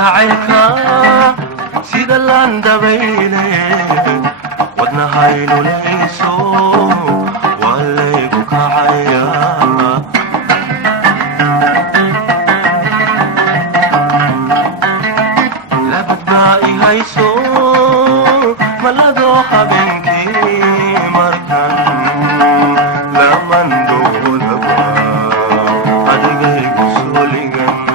jacaylka sida landhabayle wadnahaynu leyso waa laygu kacaya labadbaa I hayso malado habeenkii markan laman doonaba adigaygu sooligan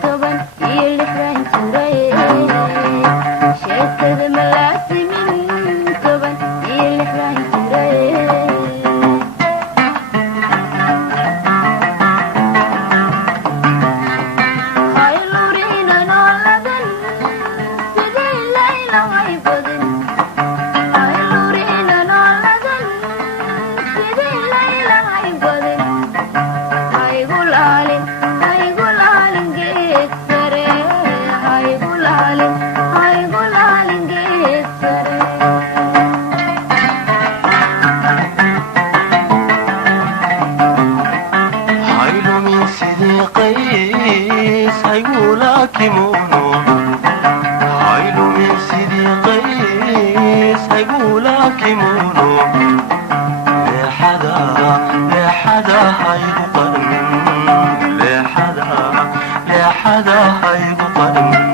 Toban y el Frank كيمونو هايلو من سيدي قيس هيقولا كيمونو لحدا هيقو قرن لحدا هيقو قرن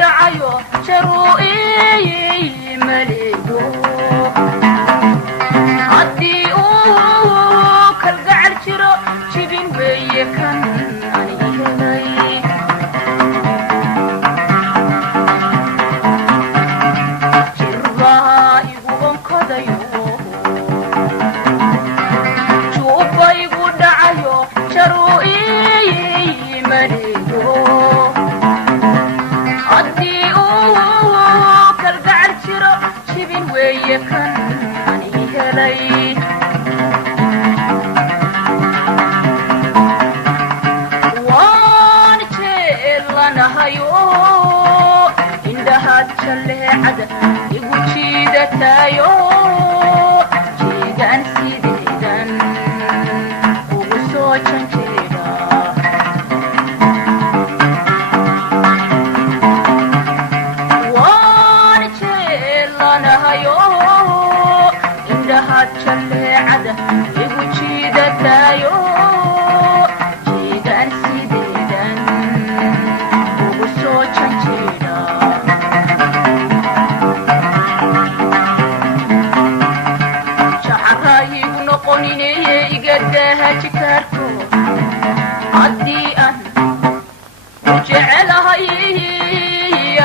dhacayo jaruu'ii maleeyo haddii uu kalgacal jiro jibin weeye kan ani helay jirbaa igu onkodayo juubba igu dhacayo jaruu'ii maleeyo haddii uu kalgacal jiro jibin weeye kan ani helay waan jeelanahayo indhahaad jalleecada igu jiidatayo jeegaan sideedan ugu soo janjeeda waan jeelanahayo indhahaad jalleecada igu jiidatayo jeegaan sideedan ugu soo janjeeda jacaraayigu noqonineye igadaha jikaarko haddii aan u jecelahay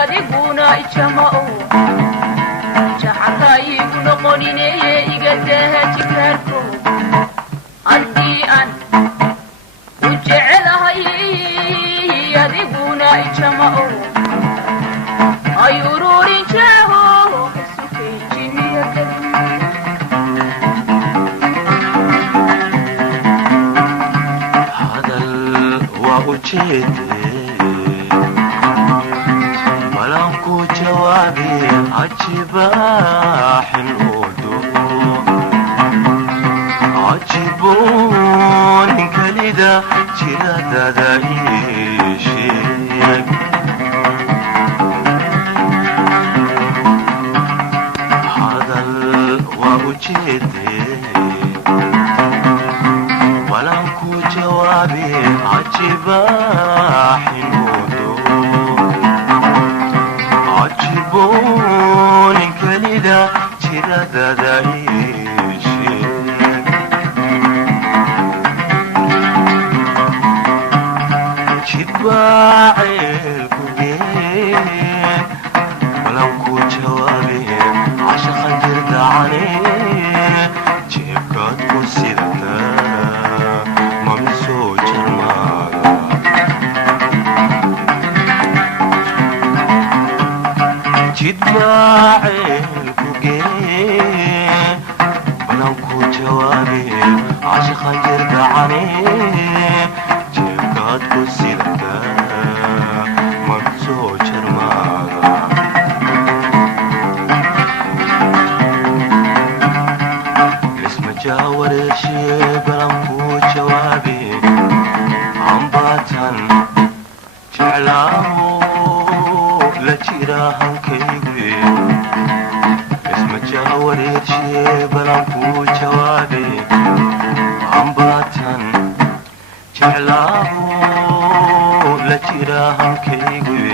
adiguna ijama'o jacaraayigu noqonineye igadaha jikaarko haddii aan u jecelahay adiguna ijama'o ay ururin jeeho kasukay jimiya gelin hadal waa ujeedee malanku jawaabi cajibaaxin udo cajibonin kelida jiradada ii sheeg hadal waa ujeedee malanku jawaabi cajibaaxin udo cajibonin kelida jiradada ii sheeg jidbaaceelku geen malanku jawaabi cashaqan jirdacane jeebkaad ku sidata mami soo jarmaada jidbaaceelku geen malanku jawaabi cashaqan jirdacane jeebkaad ku sidata mami soo jarmaada jawareeshe balanku jawaabi ambatan jeclaaho la jira hankaygue isma jawareeshe balanku jawaabi ambatan jeclaaho la jira hankaygue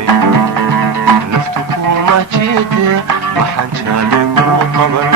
naftu kuma jeede maxaan jaale ku qaban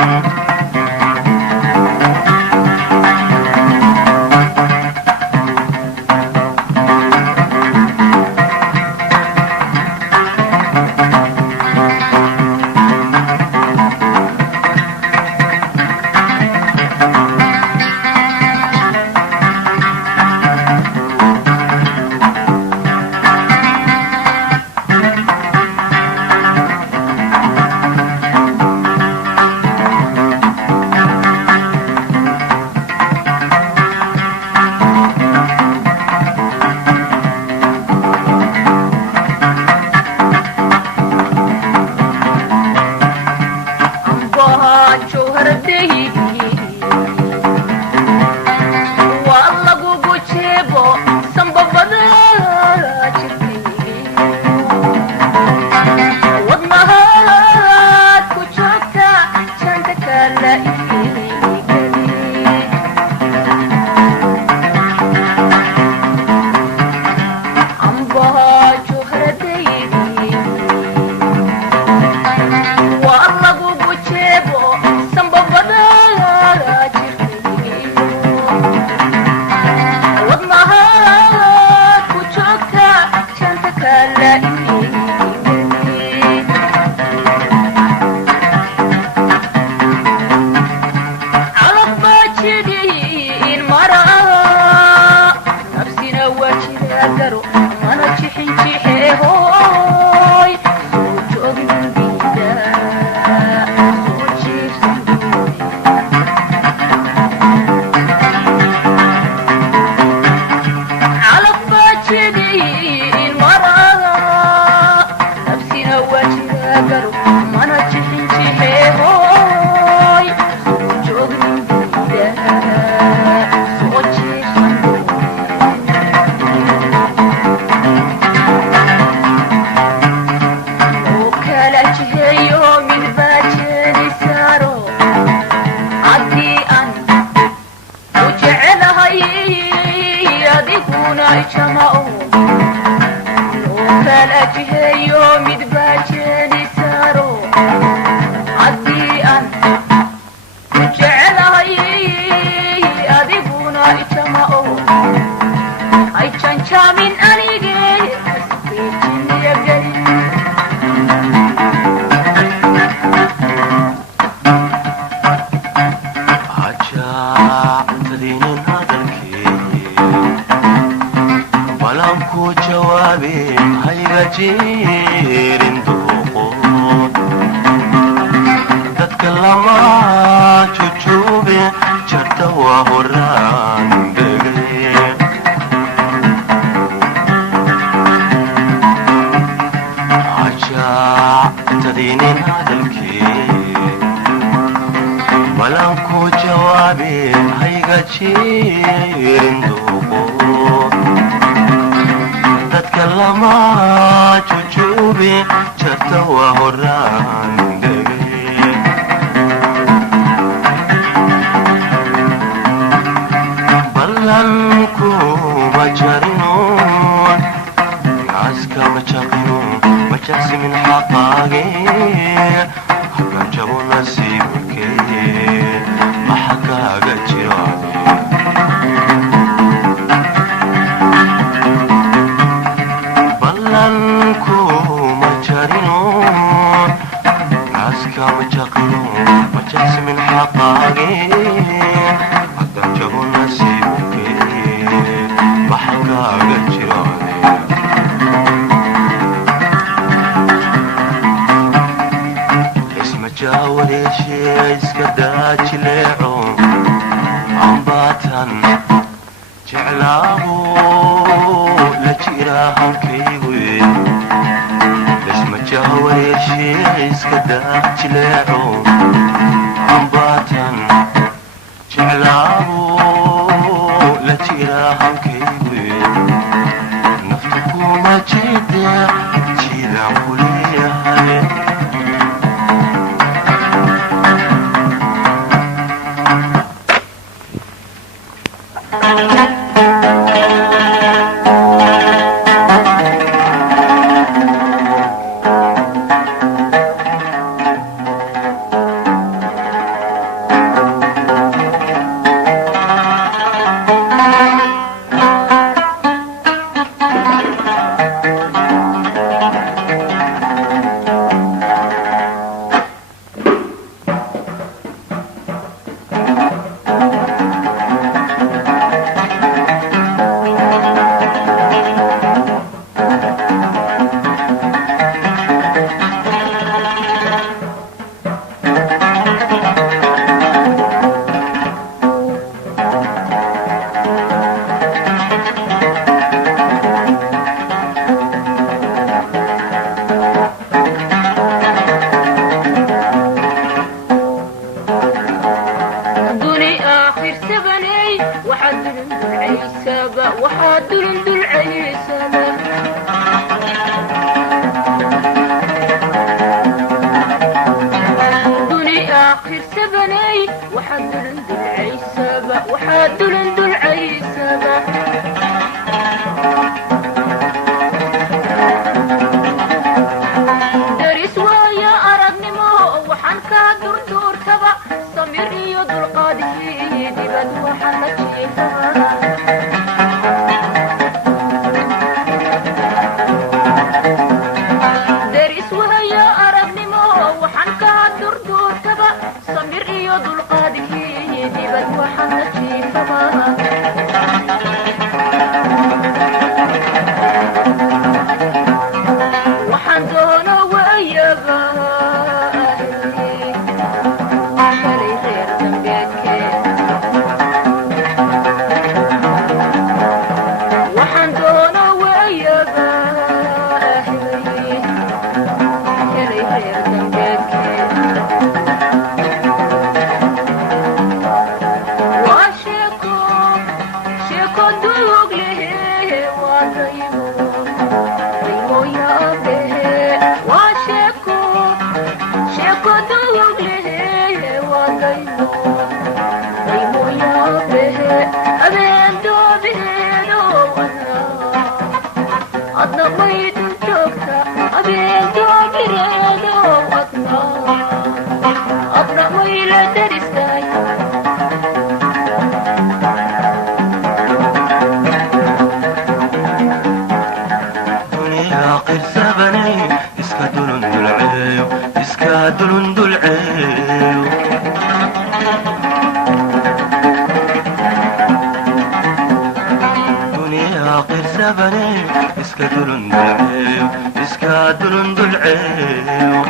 garo mana jixinjixeehoy joognin dunida soo jiifan oo kala jiheeyo midbaa jeedi saaro haddii aan u jecelahay adiguna ijamao kala jiheeyo midbaa jeedi saaro haddii aan ku jecelahay adiguna ijamao hay janjaamin anige kasbeejiniya gelin ajaactadinin hadalkii balanku jawaabe hayga jeerin dooqood dadka lama jujuube jarta waa horaan dhege ajaactadinin hadalkii balanku jawaabe hayga jeerin dooqood dadka lama jujuube jarta waa horaan dhege ballanku ma jarino naaska ma jaqino ma jaqsimin xaqaage hakan jabo nasiibkee maxa kaaga jiraade ballanku ma jarino naaska ma jaqino ma jaqsimin xaqaage hakan jabo nasiibkee maxa kaaga jiraade jaawareeshee iska daajileeco ambaatan jeclaabo la jiraa hankaygu isma jaawareeshee iska daajileeco ambaatan jeclaabo la jiraa hankaygu nafta kuma jeeda jiidaan ku leeyahay abeedo bireedo adna wayla dariskay دنيا قرسبني اسكا دلندل عيو اسكا دلندل عيو دنيا قرسبني اسكا دلندل عيو اسكا دلندل عيو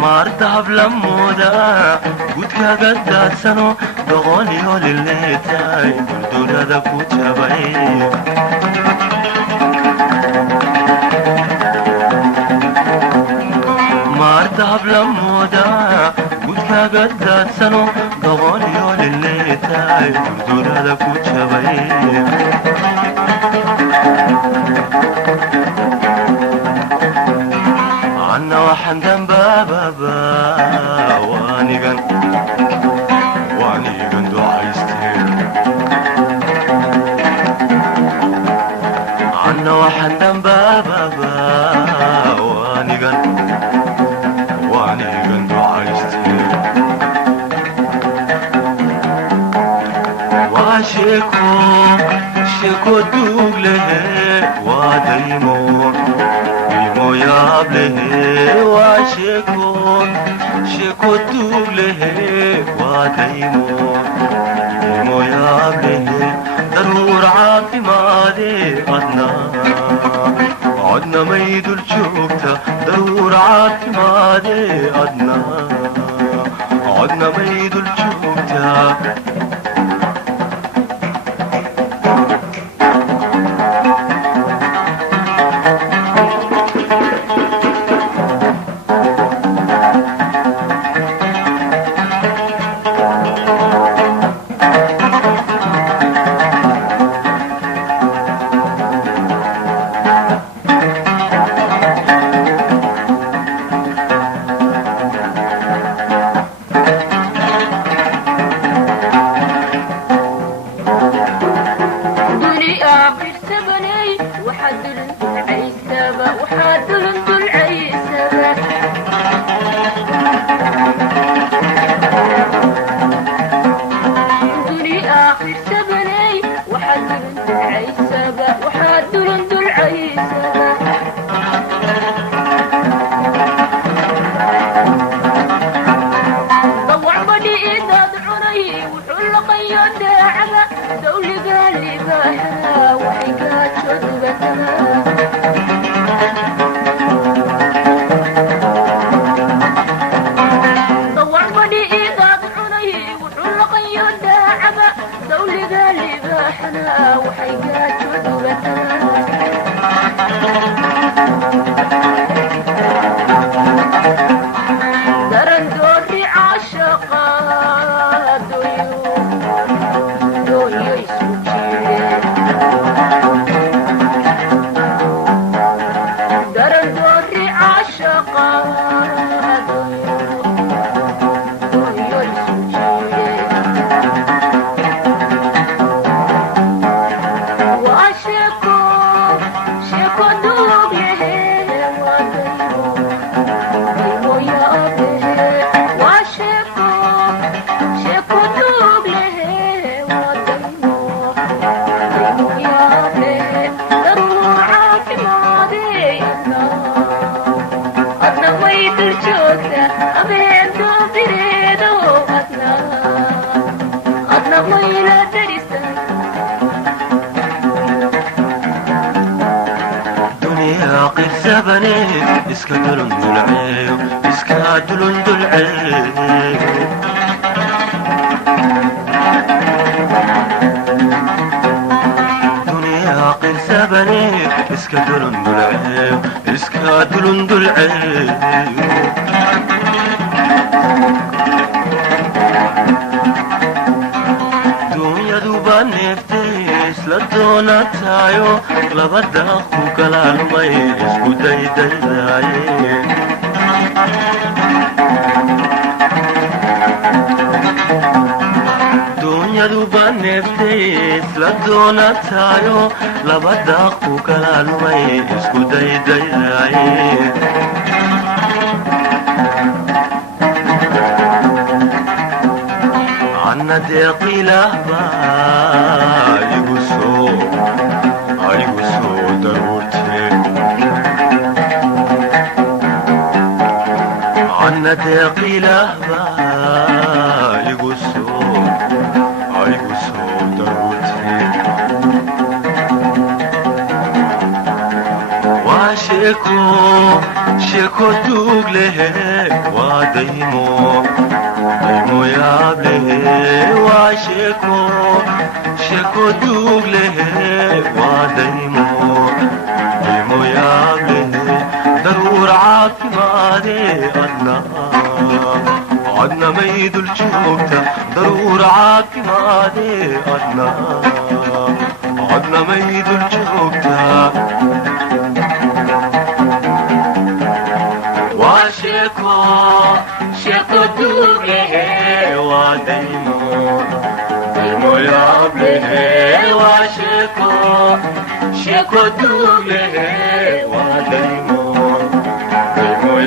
مارتهب لمودا قدكا قدات سنو دغونيو لليتاي دولة دا كوتشاباي مارتهب لمودا قدكا قدات سنو دغونيو لليتاي دولة دا كوتشاباي عنا وحن دنبا بابا وانيغن دعايستين عنا وحن دنبا بابا وانيغن دعايستين وشيكو دوغ له ودايمو يابله وشيكو دوله ودايمو يابله ضرور عاطمادي عدنا ما يدل شوكتا ضرور عاطمادي عدنا ما يدل شوكتا annaduba neeftays la doonataayo laba daaqu kalaalmay isku daydayaaye anna deeqilaahba igu soo daruurtee anna deeqilaahba igu soo daruurtee waa sheeko duug lehe waa daymo yaab lehe waa sheeko duug lehe waa daymo yaab lehe daruur caafimaade adna may dul joogta daruur caafimaade adna may dul joogta waa sheeko duug lehe waa daymo yaab lehe waa sheeko duug lehe waa daymo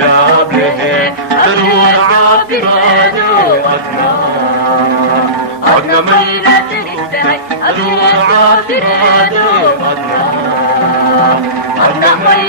yaab lehe daruur caafimaade adna may daruur caafimaade adna may